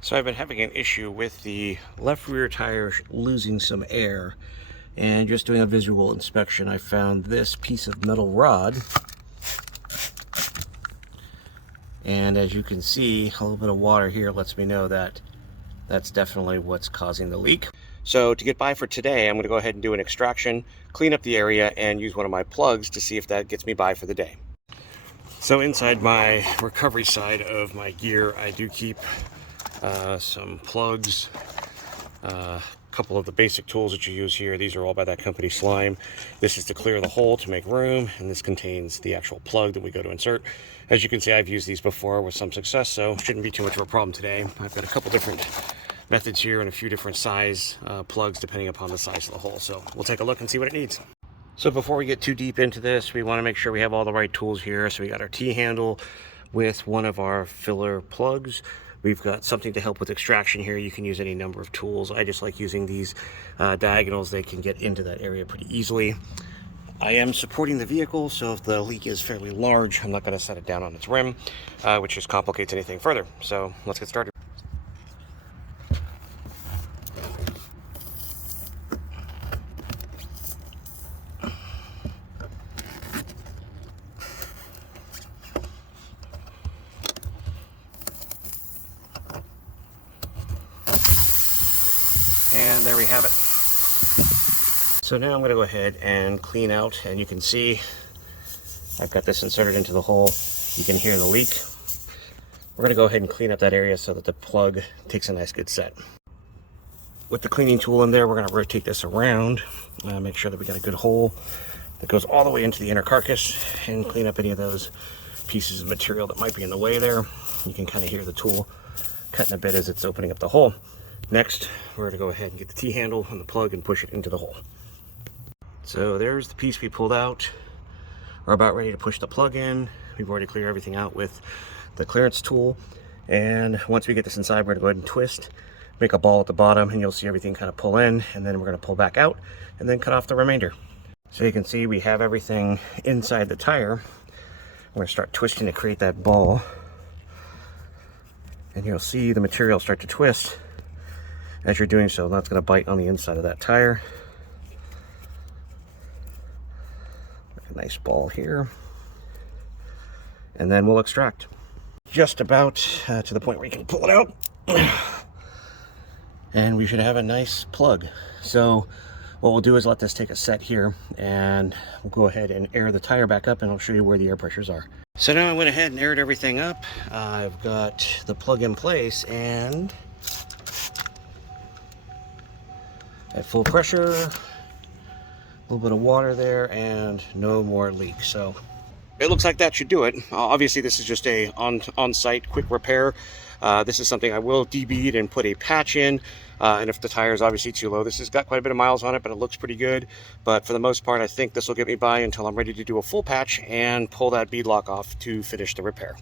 So I've been having an issue with the left rear tire losing some air, and just doing a visual inspection I found this piece of metal rod, and as you can see a little bit of water here lets me know that that's definitely what's causing the leak. So to get by for today, I'm going to go ahead and do an extraction, clean up the area, and use one of my plugs to see if that gets me by for the day. So inside my recovery side of my gear, I do keep some plugs, a couple of the basic tools that you use here. These are all by that company Slime. This is to clear the hole to make room, and this contains the actual plug that we go to insert. As you can see, I've used these before with some success, so shouldn't be too much of a problem today. I've got a couple different methods here and a few different size plugs depending upon the size of the hole. So we'll take a look and see what it needs. So before we get too deep into this, we want to make sure we have all the right tools here. So we got our T-handle with one of our filler plugs. We've got something to help with extraction here. You can use any number of tools. I just like using these diagonals. They can get into that area pretty easily. I am supporting the vehicle, so if the leak is fairly large, I'm not going to set it down on its rim, which just complicates anything further. So let's get started. And there we have it. So now I'm going to go ahead and clean out, and you can see I've got this inserted into the hole. You can hear the leak. We're going to go ahead and clean up that area so that the plug takes a nice good set. With the cleaning tool in there, we're going to rotate this around, make sure that we got a good hole that goes all the way into the inner carcass, and clean up any of those pieces of material that might be in the way there. You can kind of hear the tool cutting a bit as it's opening up the hole. Next, we're going to go ahead and get the T-handle and the plug and push it into the hole. So there's the piece we pulled out. We're about ready to push the plug in. We've already cleared everything out with the clearance tool. And once we get this inside, we're going to go ahead and twist, make a ball at the bottom, and you'll see everything kind of pull in. And then we're going to pull back out and then cut off the remainder. So you can see we have everything inside the tire. We're going to start twisting to create that ball. And you'll see the material start to twist as you're doing so. That's going to bite on the inside of that tire. A nice ball here. And then we'll extract. Just about to the point where you can pull it out. And we should have a nice plug. So what we'll do is let this take a set here, and we'll go ahead and air the tire back up, and I'll show you where the air pressures are. So now I went ahead and aired everything up. I've got the plug in place, and at full pressure, a little bit of water there, and no more leak. So it looks like that should do it. Obviously, this is just a on-site quick repair. This is something I will debead and put a patch in. And if the tire is obviously too low, this has got quite a bit of miles on it, but it looks pretty good. But for the most part, I think this will get me by until I'm ready to do a full patch and pull that bead lock off to finish the repair.